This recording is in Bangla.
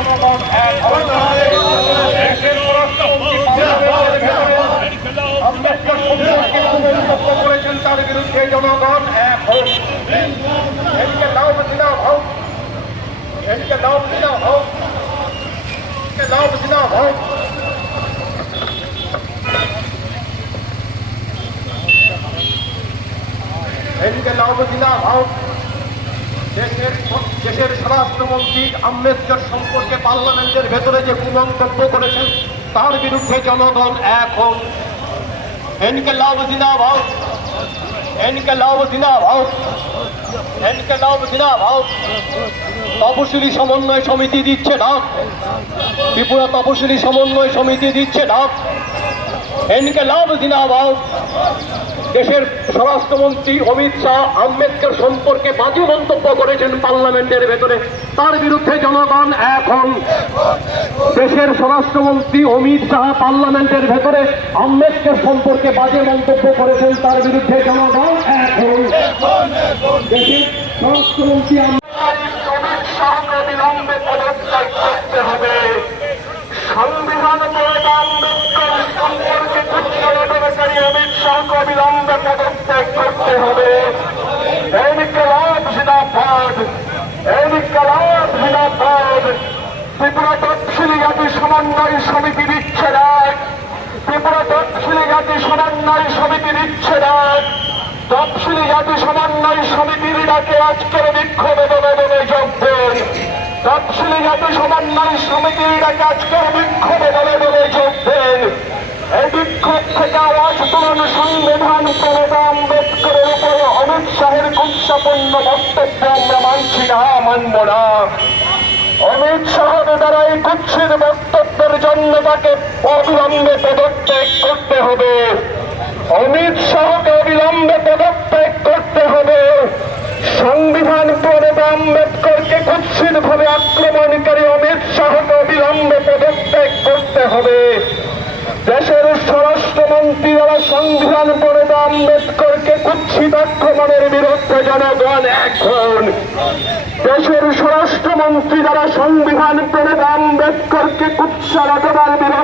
জনগণ এক হন। দেশের পররাষ্ট্রমন্ত্রী আম্বেদকর সম্পর্কে মন্তব্য করেছেন, তার বিরুদ্ধে জনগণ এক হন। এদিকে লাভ জিনা হোক, এদিকে লাভ জিনা হোক, লাভ জিনা হোক। এদিকে লাভ জিনা হোক। দেশের স্বরাষ্ট্রমন্ত্রী আম্বেদকর সম্পর্কে পার্লামেন্টের ভেতরে যে কুমন্তব্য করেছেন তার বিরুদ্ধে জনগণ এক হোক। ইনকলাব জিন্দাবাদ, ইনকলাব জিন্দাবাদ, ইনকলাব জিন্দাবাদ। তপশিলি সমন্বয় সমিতি দিচ্ছে ডাক, ত্রিপুরা তপশিলি সমন্বয় সমিতি দিচ্ছে ডাক। ইনকলাব জিন্দাবাদ। দেশের স্বরাষ্ট্রমন্ত্রী অমিত শাহ আম্বেদকর সম্পর্কে বাজে মন্তব্য করেছেন পার্লামেন্টের ভেতরে, তার বিরুদ্ধে জনগণ এখন। দেশের স্বরাষ্ট্রমন্ত্রী অমিত শাহ পার্লামেন্টের ভেতরে আম্বেদকর সম্পর্কে বাজে মন্তব্য করেছেন, তার বিরুদ্ধে জনগণ এখন। দেশের স্বরাষ্ট্রমন্ত্রী অমিত শাহকে বিলম্বে পদত্যাগ করতে হবে। সংবিধান আম্বেদকর সম্পর্কে কুচ্ছারোপণকারী অমিত শাহকে অবিলম্বে পদত্যাগ করতে হবে। ইনকলাব জিন্দাবাদ, ইনকলাব জিন্দাবাদ। ত্রিপুরা তফসিলি জাতি সমন্বয় সমিতি দিচ্ছে ডাক, ত্রিপুরা তফসিলি জাতি সমন্বয় সমিতি দিচ্ছে ডাক। তফসিলি জাতি সমন্বয় সমিতির ডাকে আজকের বিক্ষোভে দলে যোগ দেন। তফসিলি জাতি সমন্বয় সমিতির ডাকে আজকের বিক্ষোভে দলে যোগ দেন। এই বিক্ষোভ থেকে আওয়াজ তুলুন, সংবিধান প্রণেতা আম্বেদকরের উপরে অমিত শাহের কুৎসাপন্ন বক্তব্য আমরা মানছি না, মানব না। অমিত শাহের দ্বারা এই কুৎসিত বক্তব্যের জন্য তাকে অবিলম্বে পদত্যাগ করতে হবে। অমিত শাহকে অবিলম্বে পদত্যাগ করতে হবে। সংবিধান প্রণেতা আম্বেদকরকে কুৎসিত ভাবে আক্রমণকারী অমিত শাহকে অবিলম্বে পদত্যাগ করতে হবে। দেশের স্বরাষ্ট্রমন্ত্রী দ্বারা সংবিধান প্রণেতা আম্বেদকরকে কুৎসিত আক্রমণের বিরুদ্ধে জনগণ এখন। দেশের স্বরাষ্ট্রমন্ত্রী দ্বারা সংবিধান প্রণেতা আম্বেদকরকে কুৎসা রচনার বিরুদ্ধে